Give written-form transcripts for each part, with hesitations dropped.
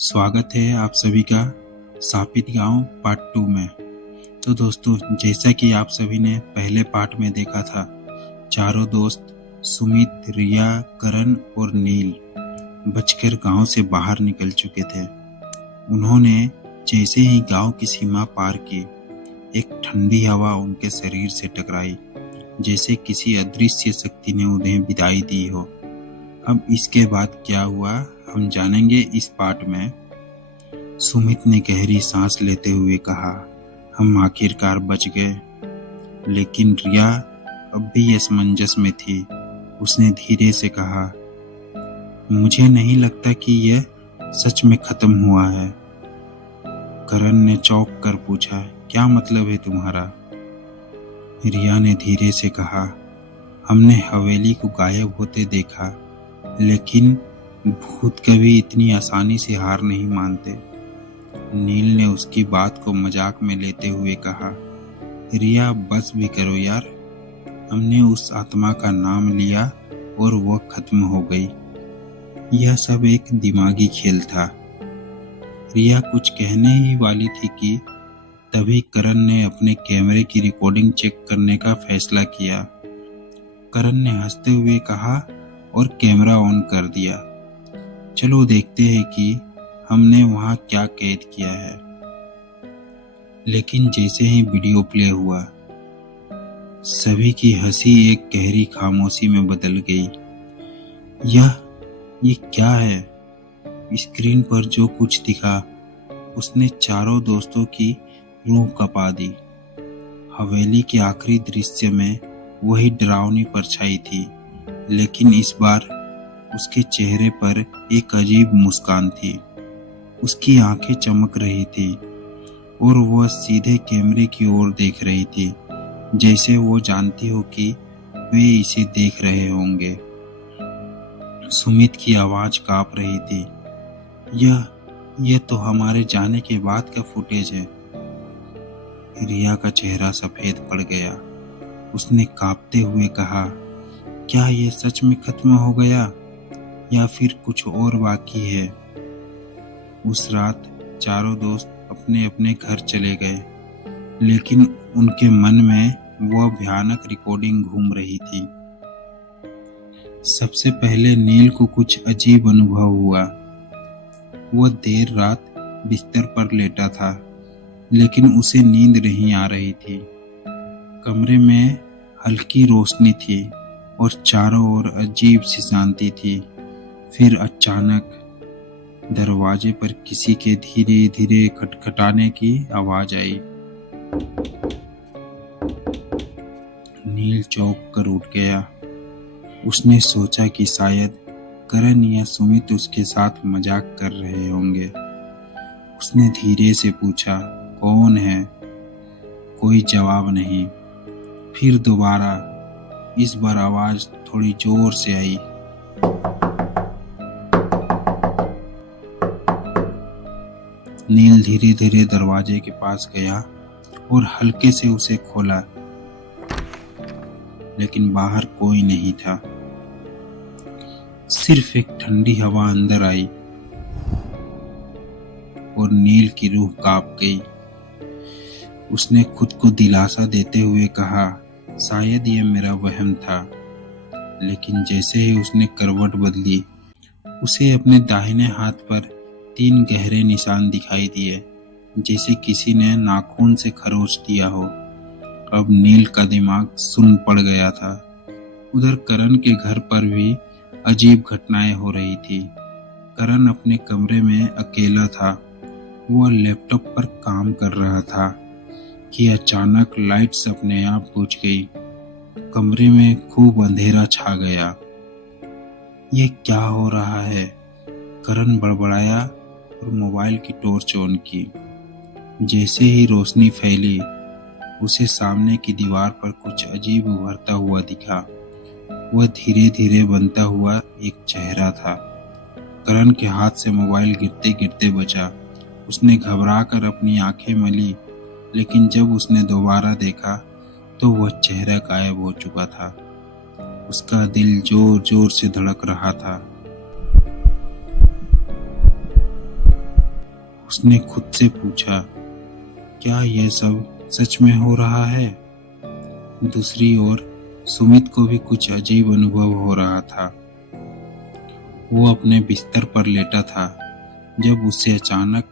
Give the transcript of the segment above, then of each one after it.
स्वागत है आप सभी का सापित गांव पार्ट 2 में। तो दोस्तों, जैसा कि आप सभी ने पहले पार्ट में देखा था, चारों दोस्त सुमित, रिया, करण और नील बचकर गांव से बाहर निकल चुके थे। उन्होंने जैसे ही गांव की सीमा पार की, एक ठंडी हवा उनके शरीर से टकराई, जैसे किसी अदृश्य शक्ति ने उन्हें विदाई दी हो। अब इसके बाद क्या हुआ हम जानेंगे इस पार्ट में। सुमित ने गहरी सांस लेते हुए कहा, हम आखिरकार बच गए। लेकिन रिया अब भी असमंजस में थी। उसने धीरे से कहा, मुझे नहीं लगता कि यह सच में खत्म हुआ है। करण ने चौंक कर पूछा, क्या मतलब है तुम्हारा? रिया ने धीरे से कहा, हमने हवेली को गायब होते देखा, लेकिन भूत कभी इतनी आसानी से हार नहीं मानते। नील ने उसकी बात को मजाक में लेते हुए कहा, रिया बस भी करो यार, हमने उस आत्मा का नाम लिया और वह खत्म हो गई। यह सब एक दिमागी खेल था। रिया कुछ कहने ही वाली थी कि तभी करण ने अपने कैमरे की रिकॉर्डिंग चेक करने का फैसला किया। करण ने हंसते हुए कहा और कैमरा ऑन कर दिया। चलो देखते हैं कि हमने वहां क्या कैद किया है। लेकिन जैसे ही वीडियो प्ले हुआ, सभी की हंसी एक गहरी खामोशी में बदल गई। ये क्या है? स्क्रीन पर जो कुछ दिखा, उसने चारों दोस्तों की रूह कपा दी। हवेली के आखिरी दृश्य में वही डरावनी परछाई थी, लेकिन इस बार उसके चेहरे पर एक अजीब मुस्कान थी। उसकी आंखें चमक रही थी और वह सीधे कैमरे की ओर देख रही थी, जैसे वो जानती हो कि वे इसे देख रहे होंगे। सुमित की आवाज कांप रही थी, यह तो हमारे जाने के बाद का फुटेज है। रिया का चेहरा सफेद पड़ गया। उसने कांपते हुए कहा, क्या यह सच में खत्म हो गया या फिर कुछ और बाकी है? उस रात चारों दोस्त अपने अपने घर चले गए, लेकिन उनके मन में वह भयानक रिकॉर्डिंग घूम रही थी। सबसे पहले नील को कुछ अजीब अनुभव हुआ। वह देर रात बिस्तर पर लेटा था, लेकिन उसे नींद नहीं आ रही थी। कमरे में हल्की रोशनी थी और चारों ओर अजीब सी शांति थी। फिर अचानक दरवाजे पर किसी के धीरे धीरे खटखटाने की आवाज आई। नील चौंक कर उठ गया। उसने सोचा कि शायद करण या सुमित उसके साथ मजाक कर रहे होंगे। उसने धीरे से पूछा, कौन है? कोई जवाब नहीं। फिर दोबारा, इस बार आवाज थोड़ी जोर से आई। नील धीरे धीरे दरवाजे के पास गया और हल्के से उसे खोला, लेकिन बाहर कोई नहीं था। सिर्फ एक ठंडी हवा अंदर आई और नील की रूह कांप गई। उसने खुद को दिलासा देते हुए कहा, शायद ये मेरा वहम था। लेकिन जैसे ही उसने करवट बदली, उसे अपने दाहिने हाथ पर 3 गहरे निशान दिखाई दिए, जैसे किसी ने नाखून से खरोच दिया हो। अब नील का दिमाग सुन्न पड़ गया था। उधर करण के घर पर भी अजीब घटनाएं हो रही थी। करण अपने कमरे में अकेला था। वह लैपटॉप पर काम कर रहा था कि अचानक लाइट्स अपने आप बुझ गई। कमरे में खूब अंधेरा छा गया। ये क्या हो रहा है? करण बड़बड़ाया और मोबाइल की टॉर्च ऑन की। जैसे ही रोशनी फैली, उसे सामने की दीवार पर कुछ अजीब उभरता हुआ दिखा। वह धीरे धीरे बनता हुआ एक चेहरा था। करण के हाथ से मोबाइल गिरते गिरते बचा। उसने घबरा कर अपनी आंखें मली, लेकिन जब उसने दोबारा देखा तो वह चेहरा गायब हो चुका था। उसका दिल जोर जोर से धड़क रहा था। उसने खुद से पूछा, क्या यह सब सच में हो रहा है? दूसरी ओर सुमित को भी कुछ अजीब अनुभव हो रहा था। वो अपने बिस्तर पर लेटा था जब उसे अचानक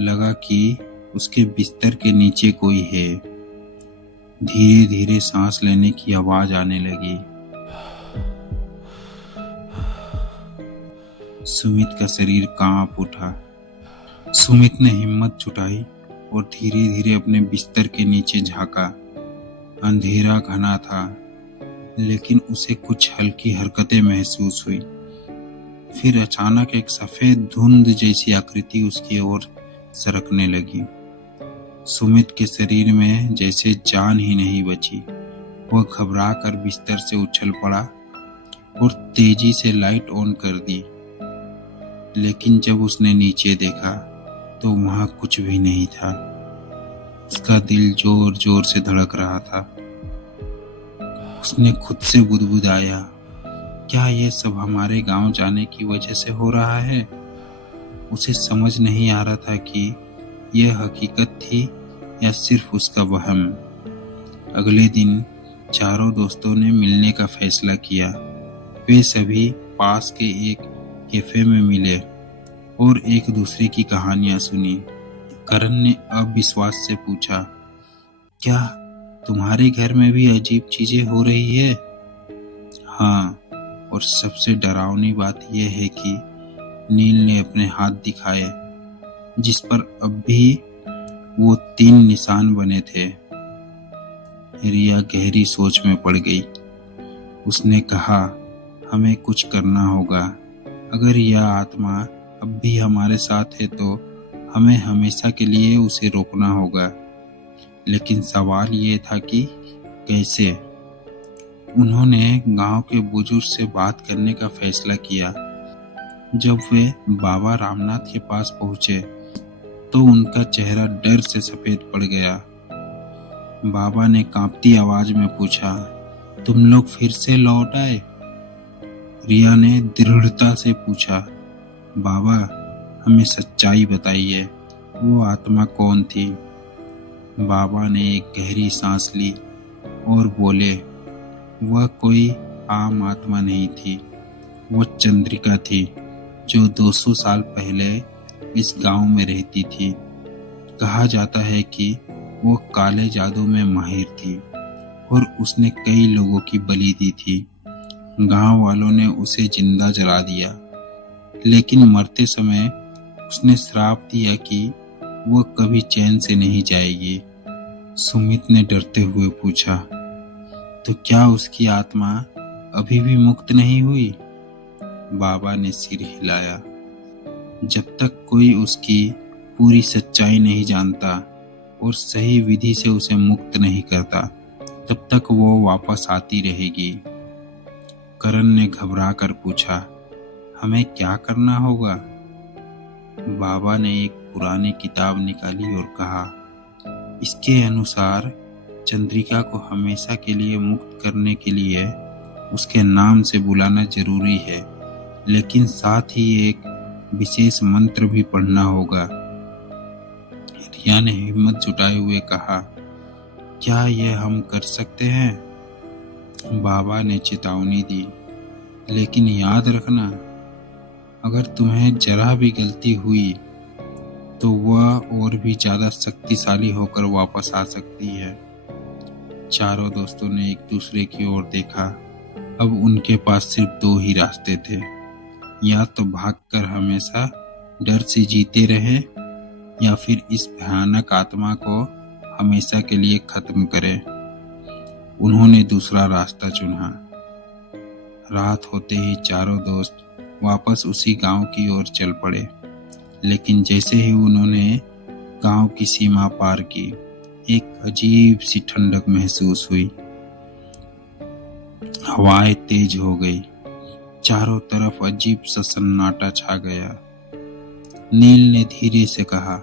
लगा कि उसके बिस्तर के नीचे कोई है। धीरे धीरे सांस लेने की आवाज आने लगी। सुमित का शरीर कांप उठा। सुमित ने हिम्मत जुटाई और धीरे धीरे अपने बिस्तर के नीचे झांका। अंधेरा घना था, लेकिन उसे कुछ हल्की हरकतें महसूस हुई। फिर अचानक एक सफेद धुंध जैसी आकृति उसकी ओर सरकने लगी। सुमित के शरीर में जैसे जान ही नहीं बची। वह घबरा कर बिस्तर से उछल पड़ा और तेजी से लाइट ऑन कर दी। लेकिन जब उसने नीचे देखा तो वहां कुछ भी नहीं था। उसका दिल जोर जोर से धड़क रहा था। उसने खुद से बुदबुदाया, क्या यह सब हमारे गांव जाने की वजह से हो रहा है? उसे समझ नहीं आ रहा था कि यह हकीकत थी या सिर्फ उसका वहम। अगले दिन चारों दोस्तों ने मिलने का फैसला किया। वे सभी पास के एक कैफे में मिले और एक दूसरे की कहानियां सुनी। करण ने अविश्वास से पूछा, क्या तुम्हारे घर में भी अजीब चीजें हो रही है? हाँ, और सबसे डरावनी बात यह है कि नील ने अपने हाथ दिखाए, जिस पर अब भी वो 3 निशान बने थे। रिया गहरी सोच में पड़ गई। उसने कहा, हमें कुछ करना होगा। अगर यह आत्मा अब भी हमारे साथ है तो हमें हमेशा के लिए उसे रोकना होगा। लेकिन सवाल ये था कि कैसे? उन्होंने गांव के बुजुर्ग से बात करने का फैसला किया। जब वे बाबा रामनाथ के पास पहुंचे तो उनका चेहरा डर से सफेद पड़ गया। बाबा ने कांपती आवाज में पूछा, तुम लोग फिर से लौट आए? रिया ने दृढ़ता से पूछा, बाबा हमें सच्चाई बताइए, वो आत्मा कौन थी? बाबा ने एक गहरी सांस ली और बोले, वह कोई आम आत्मा नहीं थी, वो चंद्रिका थी जो 200 साल पहले इस गांव में रहती थी। कहा जाता है कि वो काले जादू में माहिर थी और उसने कई लोगों की बलि दी थी। गांव वालों ने उसे जिंदा जला दिया, लेकिन मरते समय उसने श्राप दिया कि वो कभी चैन से नहीं जाएगी। सुमित ने डरते हुए पूछा, तो क्या उसकी आत्मा अभी भी मुक्त नहीं हुई? बाबा ने सिर हिलाया। जब तक कोई उसकी पूरी सच्चाई नहीं जानता और सही विधि से उसे मुक्त नहीं करता, तब तक वो वापस आती रहेगी। करण ने घबरा कर पूछा, हमें क्या करना होगा? बाबा ने एक पुरानी किताब निकाली और कहा, इसके अनुसार चंद्रिका को हमेशा के लिए मुक्त करने के लिए उसके नाम से बुलाना जरूरी है, लेकिन साथ ही एक विशेष मंत्र भी पढ़ना होगा। रिया ने हिम्मत जुटाए हुए कहा, क्या यह हम कर सकते हैं? बाबा ने चेतावनी दी, लेकिन याद रखना, अगर तुम्हें जरा भी गलती हुई तो वह और भी ज्यादा शक्तिशाली होकर वापस आ सकती है। चारों दोस्तों ने एक दूसरे की ओर देखा। अब उनके पास सिर्फ 2 ही रास्ते थे, या तो भागकर हमेशा डर से जीते रहे या फिर इस भयानक आत्मा को हमेशा के लिए खत्म करें। उन्होंने दूसरा रास्ता चुना। रात होते ही चारों दोस्त वापस उसी गांव की ओर चल पड़े, लेकिन जैसे ही उन्होंने गांव की सीमा पार की, एक अजीब सी ठंडक महसूस हुई। हवाएं तेज हो गई। चारों तरफ अजीब सा सन्नाटा छा गया। नील ने धीरे से कहा,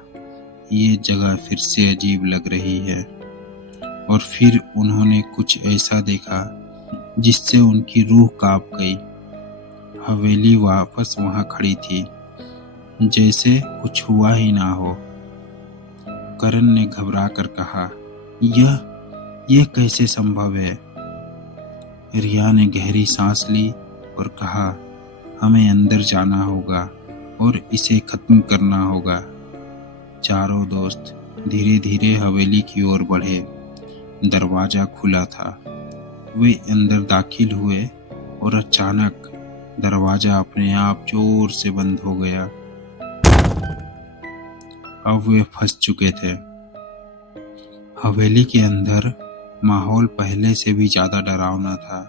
ये जगह फिर से अजीब लग रही है। और फिर उन्होंने कुछ ऐसा देखा जिससे उनकी रूह कांप गई। हवेली वापस वहां खड़ी थी। जैसे कुछ हुआ ही ना हो। करण ने घबरा कर कहा, यह कैसे संभव है? रिया ने गहरी सांस ली और कहा, हमें अंदर जाना होगा और इसे खत्म करना होगा। चारों दोस्त धीरे धीरे हवेली की ओर बढ़े। दरवाजा खुला था। वे अंदर दाखिल हुए और अचानक दरवाजा अपने आप जोर से बंद हो गया। अब वे फंस चुके थे। हवेली के अंदर माहौल पहले से भी ज्यादा डरावना था।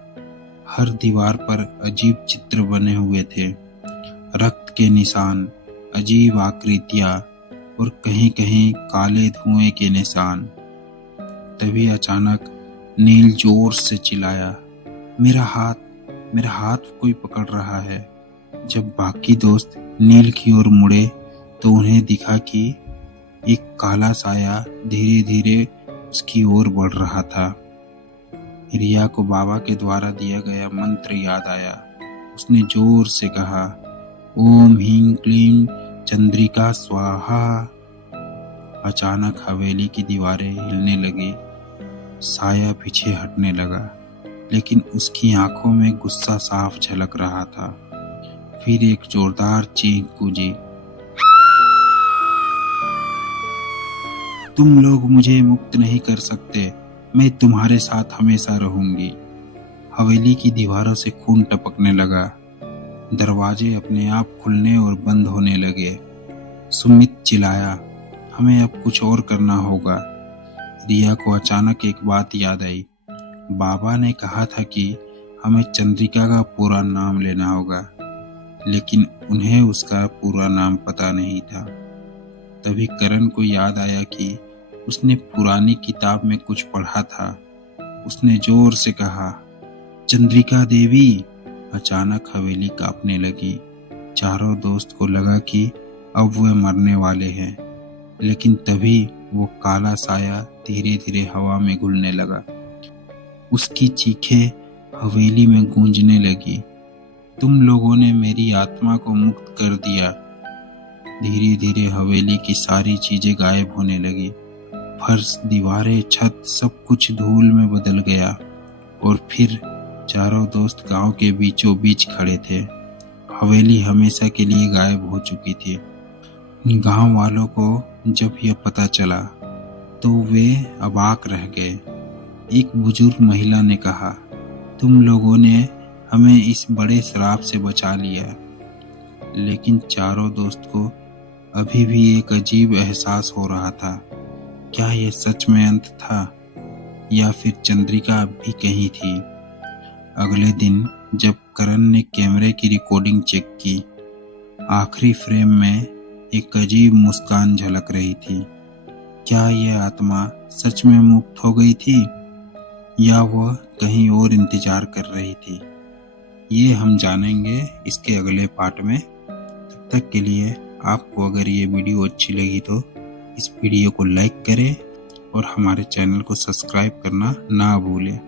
हर दीवार पर अजीब चित्र बने हुए थे, रक्त के निशान, अजीब आकृतियां और कहीं कहीं काले धुएं के निशान। तभी अचानक नील जोर से चिल्लाया, मेरा हाथ कोई पकड़ रहा है। जब बाकी दोस्त नील की ओर मुड़े तो उन्हें दिखा कि एक काला साया धीरे धीरे उसकी ओर बढ़ रहा था। रिया को बाबा के द्वारा दिया गया मंत्र याद आया। उसने जोर से कहा, ओम ह्रीं क्लीं चंद्रिका स्वाहा। अचानक हवेली की दीवारें हिलने लगी। साया पीछे हटने लगा, लेकिन उसकी आंखों में गुस्सा साफ झलक रहा था। फिर एक जोरदार चीख गूंजी, तुम लोग मुझे मुक्त नहीं कर सकते, मैं तुम्हारे साथ हमेशा रहूंगी। हवेली की दीवारों से खून टपकने लगा। दरवाजे अपने आप खुलने और बंद होने लगे। सुमित चिल्लाया, हमें अब कुछ और करना होगा। रिया को अचानक एक बात याद आई। बाबा ने कहा था कि हमें चंद्रिका का पूरा नाम लेना होगा, लेकिन उन्हें उसका पूरा नाम पता नहीं था। तभी करण को याद आया कि उसने पुरानी किताब में कुछ पढ़ा था। उसने जोर से कहा, चंद्रिका देवी। अचानक हवेली कांपने लगी। चारों दोस्त को लगा कि अब वे मरने वाले हैं, लेकिन तभी वो काला साया धीरे धीरे हवा में घुलने लगा। उसकी चीखें हवेली में गूंजने लगी, तुम लोगों ने मेरी आत्मा को मुक्त कर दिया। धीरे धीरे हवेली की सारी चीजें गायब होने लगी। फर्श, दीवारें, छत, सब कुछ धूल में बदल गया। और फिर चारों दोस्त गांव के बीचों बीच खड़े थे। हवेली हमेशा के लिए गायब हो चुकी थी। गांव वालों को जब यह पता चला तो वे अवाक रह गए। एक बुजुर्ग महिला ने कहा, तुम लोगों ने हमें इस बड़े श्राप से बचा लिया। लेकिन चारों दोस्त को अभी भी एक अजीब एहसास हो रहा था। क्या यह सच में अंत था या फिर चंद्रिका अब भी कहीं थी? अगले दिन जब करण ने कैमरे की रिकॉर्डिंग चेक की, आखिरी फ्रेम में एक अजीब मुस्कान झलक रही थी। क्या यह आत्मा सच में मुक्त हो गई थी या वह कहीं और इंतजार कर रही थी? ये हम जानेंगे इसके अगले पार्ट में। तब तक के लिए आपको अगर ये वीडियो अच्छी लगी तो इस वीडियो को लाइक करें और हमारे चैनल को सब्सक्राइब करना ना भूलें।